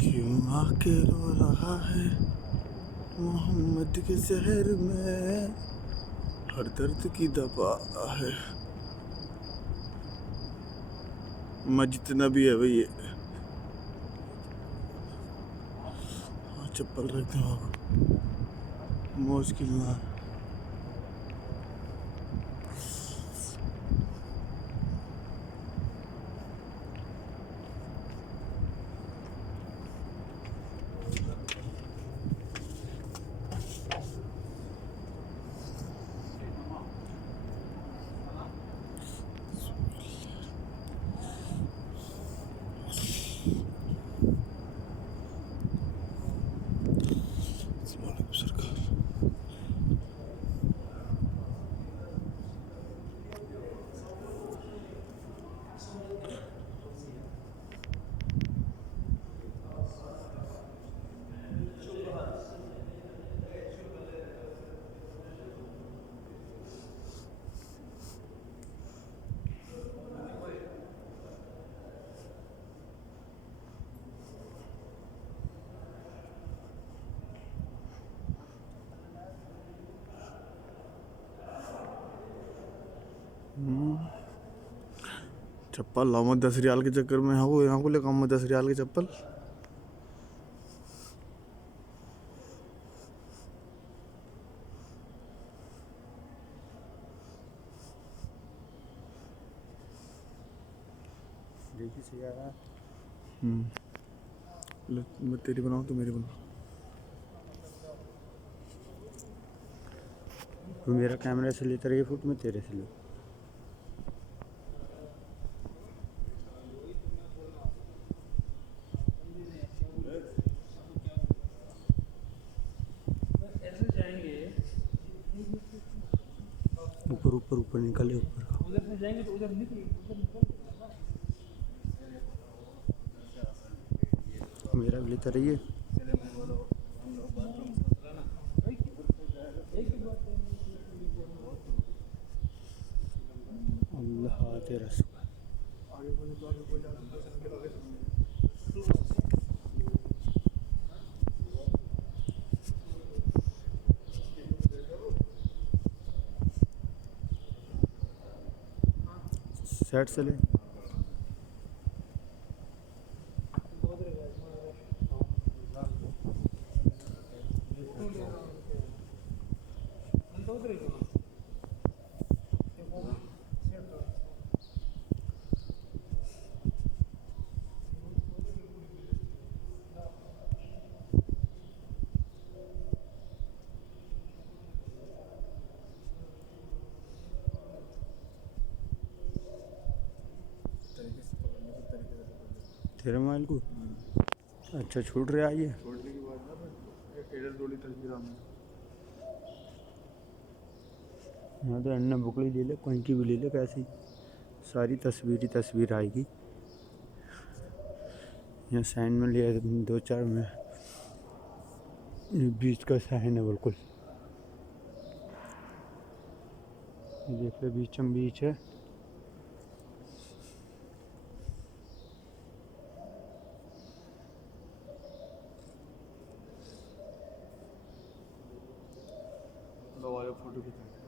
क्यों आके रो रहा है मोहम्मद के शहर में, हर दर्द की दवा है। मस्जिद नबी है भाई ये। चप्पल रखते हो मुश्किल ना। चप्पल लाओ 10 रियाल के चक्कर में हाँ वो यहाँ को लेकर 10 रियाल की चप्पल। देखिए सही आ रहा है। मैं तेरी बनाऊँ तो मेरी बनाऊँ। तो मेरा कैमरा से लेता रहिए फोटो, में तेरे से लूँ। ऊपर ऊपर ऊपर निकले ऊपर का। उधर से जाएंगे तो उधर निकल मेरा भी लेता रहिए। अल्लाह तेरा सेट से ले। तेरे मोबाइल को अच्छा छूट रहा है ये। छोड़ने के बाद ना इधर थोड़ी तस्वीर आना। यहाँ तो अन्ना बुकली ले ले, कहीं की भी ले ले, कैसी सारी तस्वीर ही तस्वीर आएगी। यहाँ साइन में लिया 2-4 में, बीच का साइन है बिल्कुल। देख ले बीच में बीच है। दो वाले फोटो खिंचा।